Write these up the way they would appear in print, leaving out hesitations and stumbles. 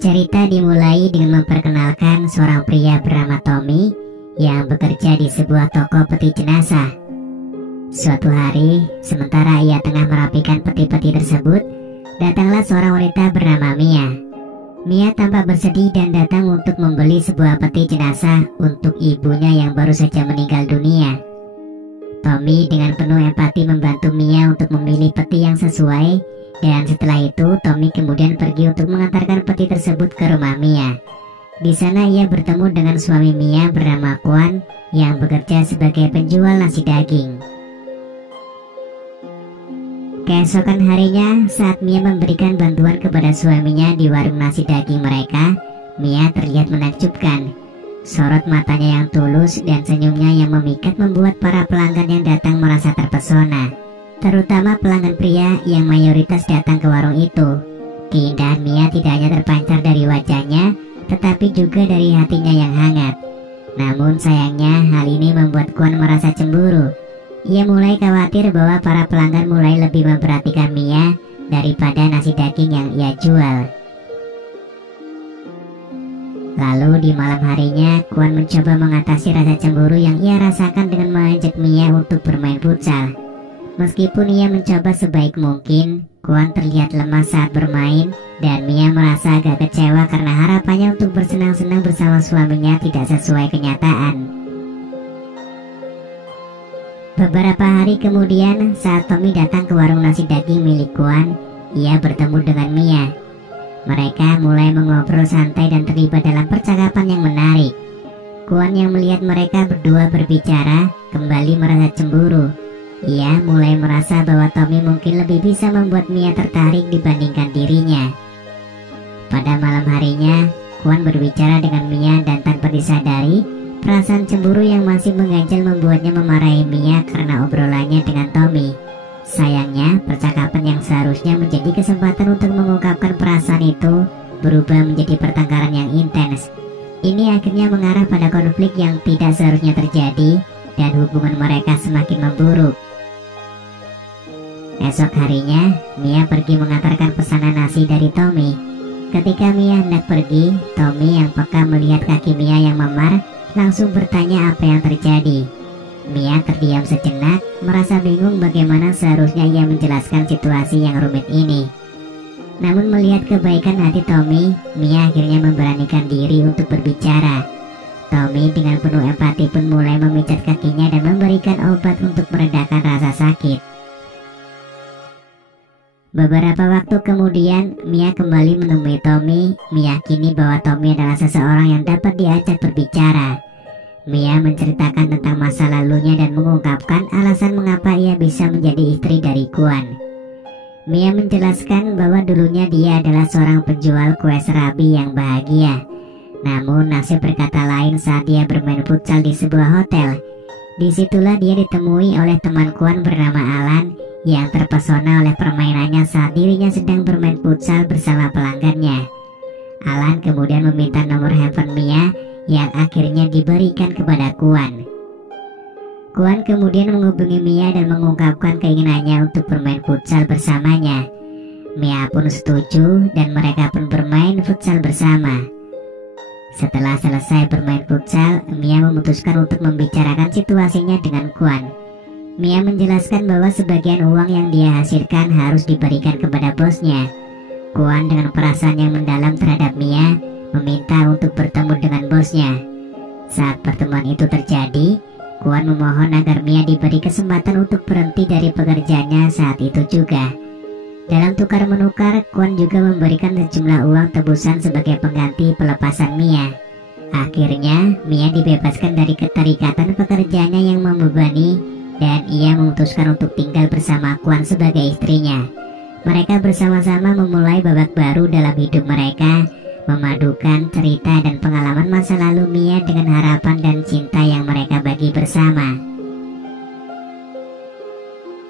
Cerita dimulai dengan memperkenalkan seorang pria bernama Tommy yang bekerja di sebuah toko peti jenazah. Suatu hari, sementara ia tengah merapikan peti-peti tersebut, datanglah seorang wanita bernama Mia. Mia tampak bersedih dan datang untuk membeli sebuah peti jenazah untuk ibunya yang baru saja meninggal dunia. Tommy dengan penuh empati membantu Mia untuk memilih peti yang sesuai. Dan setelah itu, Tommy kemudian pergi untuk mengantarkan peti tersebut ke rumah Mia. Di sana ia bertemu dengan suami Mia bernama Kwon yang bekerja sebagai penjual nasi daging. Keesokan harinya, saat Mia memberikan bantuan kepada suaminya di warung nasi daging mereka, Mia terlihat menakjubkan. Sorot matanya yang tulus dan senyumnya yang memikat membuat para pelanggan yang datang merasa terpesona. Terutama pelanggan pria yang mayoritas datang ke warung itu. Keindahan Mia tidak hanya terpancar dari wajahnya, tetapi juga dari hatinya yang hangat. Namun sayangnya hal ini membuat Kwon merasa cemburu. Ia mulai khawatir bahwa para pelanggan mulai lebih memperhatikan Mia daripada nasi daging yang ia jual. Lalu di malam harinya, Kwon mencoba mengatasi rasa cemburu yang ia rasakan dengan mengajak Mia untuk bermain futsal. Meskipun ia mencoba sebaik mungkin, Kwon terlihat lemah saat bermain dan Mia merasa agak kecewa karena harapannya untuk bersenang-senang bersama suaminya tidak sesuai kenyataan. Beberapa hari kemudian, saat Tommy datang ke warung nasi daging milik Kwon, ia bertemu dengan Mia. Mereka mulai mengobrol santai dan terlibat dalam percakapan yang menarik. Kwon yang melihat mereka berdua berbicara kembali merasa cemburu. Ia mulai merasa bahwa Tommy mungkin lebih bisa membuat Mia tertarik dibandingkan dirinya. Pada malam harinya, Kwon berbicara dengan Mia dan tanpa disadari, perasaan cemburu yang masih mengganjal membuatnya memarahi Mia karena obrolannya dengan Tommy. Sayangnya, percakapan yang seharusnya menjadi kesempatan untuk mengungkapkan perasaan itu berubah menjadi pertengkaran yang intens. Ini akhirnya mengarah pada konflik yang tidak seharusnya terjadi dan hubungan mereka semakin memburuk. Esok harinya, Mia pergi mengantarkan pesanan nasi dari Tommy. Ketika Mia hendak pergi, Tommy yang peka melihat kaki Mia yang memar langsung bertanya apa yang terjadi. Mia terdiam sejenak, merasa bingung bagaimana seharusnya ia menjelaskan situasi yang rumit ini. Namun melihat kebaikan hati Tommy, Mia akhirnya memberanikan diri untuk berbicara. Tommy dengan penuh empati pun mulai memijat kakinya dan memberikan obat untuk meredakan rasa sakit. Beberapa waktu kemudian, Mia kembali menemui Tommy, meyakini bahwa Tommy adalah seseorang yang dapat diajak berbicara. Mia menceritakan tentang masa lalunya dan mengungkapkan alasan mengapa ia bisa menjadi istri dari Kwon. Mia menjelaskan bahwa dulunya dia adalah seorang penjual kue serabi yang bahagia. Namun nasib berkata lain saat dia bermain futsal di sebuah hotel. Disitulah dia ditemui oleh teman Kwon bernama Alan yang terpesona oleh permainannya saat dirinya sedang bermain futsal bersama pelanggannya. Alan kemudian meminta nomor handphone Mia yang akhirnya diberikan kepada Kwon. Kwon kemudian menghubungi Mia dan mengungkapkan keinginannya untuk bermain futsal bersamanya. Mia pun setuju dan mereka pun bermain futsal bersama. Setelah selesai bermain futsal, Mia memutuskan untuk membicarakan situasinya dengan Kwon. Mia menjelaskan bahwa sebagian uang yang dia hasilkan harus diberikan kepada bosnya. Kwon dengan perasaan yang mendalam terhadap Mia meminta untuk bertemu dengan bosnya. Saat pertemuan itu terjadi, Kwon memohon agar Mia diberi kesempatan untuk berhenti dari pekerjaannya saat itu juga. Dalam tukar menukar, Kwon juga memberikan sejumlah uang tebusan sebagai pengganti pelepasan Mia. Akhirnya, Mia dibebaskan dari keterikatan pekerjaannya yang membebani dan ia memutuskan untuk tinggal bersama Kwon sebagai istrinya. Mereka bersama-sama memulai babak baru dalam hidup mereka, memadukan cerita dan pengalaman masa lalu Mia dengan harapan dan cinta yang mereka bagi bersama.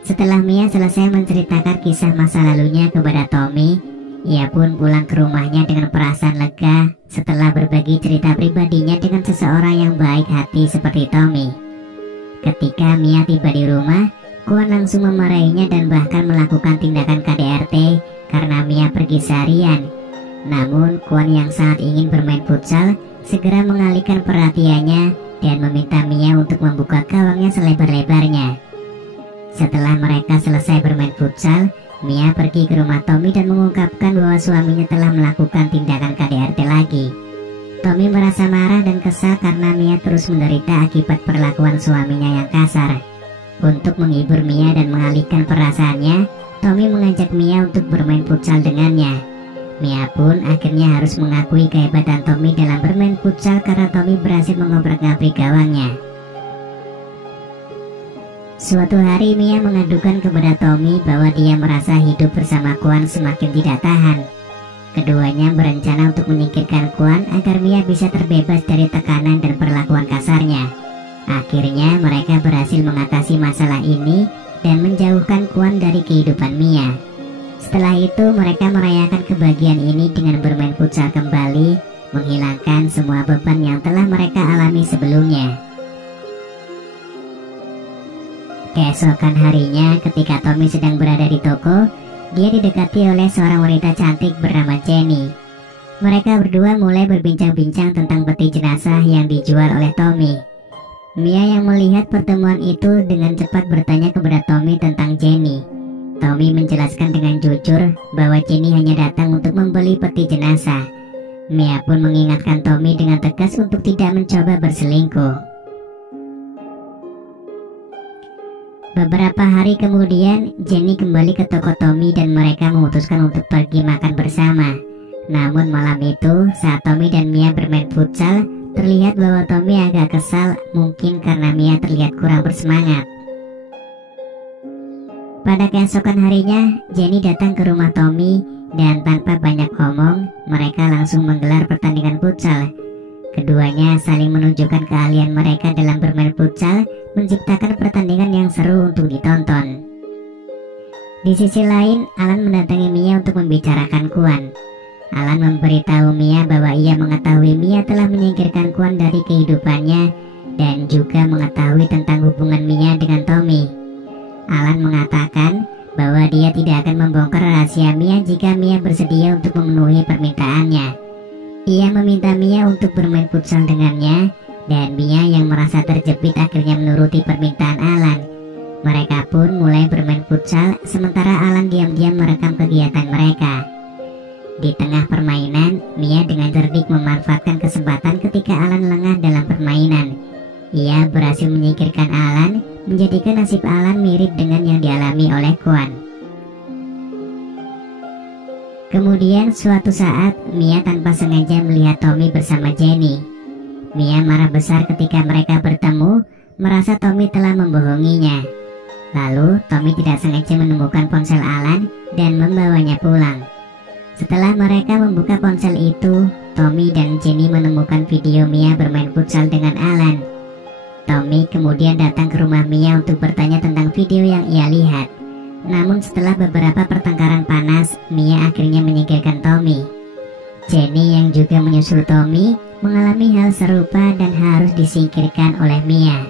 Setelah Mia selesai menceritakan kisah masa lalunya kepada Tommy, ia pun pulang ke rumahnya dengan perasaan lega setelah berbagi cerita pribadinya dengan seseorang yang baik hati seperti Tommy. Ketika Mia tiba di rumah, Kwon langsung memarahinya dan bahkan melakukan tindakan KDRT karena Mia pergi seharian. Namun Kwon yang sangat ingin bermain futsal segera mengalihkan perhatiannya dan meminta Mia untuk membuka gawangnya selebar-lebarnya. Setelah mereka selesai bermain futsal, Mia pergi ke rumah Tommy dan mengungkapkan bahwa suaminya telah melakukan tindakan KDRT lagi. Tommy merasa marah dan kesal karena Mia terus menderita akibat perlakuan suaminya yang kasar. Untuk menghibur Mia dan mengalihkan perasaannya, Tommy mengajak Mia untuk bermain futsal dengannya. Mia pun akhirnya harus mengakui kehebatan Tommy dalam bermain futsal karena Tommy berhasil mengobrak-ngabrik gawangnya. Suatu hari Mia mengadukan kepada Tommy bahwa dia merasa hidup bersama Kwon semakin tidak tahan. Keduanya berencana untuk menyingkirkan Kwon agar Mia bisa terbebas dari tekanan dan perlakuan kasarnya. Akhirnya mereka berhasil mengatasi masalah ini dan menjauhkan Kwon dari kehidupan Mia. Setelah itu mereka merayakan kebahagiaan ini dengan bermain futsal kembali, menghilangkan semua beban yang telah mereka alami sebelumnya. Keesokan harinya, ketika Tommy sedang berada di toko, dia didekati oleh seorang wanita cantik bernama Jenny. Mereka berdua mulai berbincang-bincang tentang peti jenazah yang dijual oleh Tommy. Mia yang melihat pertemuan itu dengan cepat bertanya kepada Tommy tentang Jenny. Tommy menjelaskan dengan jujur bahwa Jenny hanya datang untuk membeli peti jenazah. Mia pun mengingatkan Tommy dengan tegas untuk tidak mencoba berselingkuh. Beberapa hari kemudian, Jenny kembali ke toko Tommy dan mereka memutuskan untuk pergi makan bersama. Namun malam itu, saat Tommy dan Mia bermain futsal, terlihat bahwa Tommy agak kesal, mungkin karena Mia terlihat kurang bersemangat. Pada keesokan harinya, Jenny datang ke rumah Tommy dan tanpa banyak ngomong, mereka langsung menggelar pertandingan futsal. Keduanya saling menunjukkan keahlian mereka dalam bermain futsal, menciptakan pertandingan yang seru untuk ditonton. Di sisi lain, Alan mendatangi Mia untuk membicarakan Kwon. Alan memberitahu Mia bahwa ia mengetahui Mia telah menyingkirkan Kwon dari kehidupannya dan juga mengetahui tentang hubungan Mia dengan Tommy. Alan mengatakan bahwa dia tidak akan membongkar rahasia Mia jika Mia bersedia untuk memenuhi permintaannya. Ia meminta Mia untuk bermain futsal dengannya, dan Mia yang merasa terjepit akhirnya menuruti permintaan Alan. Mereka pun mulai bermain futsal, sementara Alan diam-diam merekam kegiatan mereka. Di tengah permainan, Mia dengan cerdik memanfaatkan kesempatan ketika Alan lengah dalam permainan. Ia berhasil menyingkirkan Alan, menjadikan nasib Alan mirip dengan yang dialami oleh Kwon. Kemudian suatu saat, Mia tanpa sengaja melihat Tommy bersama Jenny. Mia marah besar ketika mereka bertemu, merasa Tommy telah membohonginya. Lalu, Tommy tidak sengaja menemukan ponsel Alan dan membawanya pulang. Setelah mereka membuka ponsel itu, Tommy dan Jenny menemukan video Mia bermain futsal dengan Alan. Tommy kemudian datang ke rumah Mia untuk bertanya tentang video yang ia lihat. Namun setelah beberapa pertengkaran panas, Mia akhirnya menyingkirkan Tommy. Jenny yang juga menyusul Tommy mengalami hal serupa dan harus disingkirkan oleh Mia.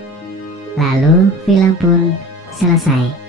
Lalu film pun selesai.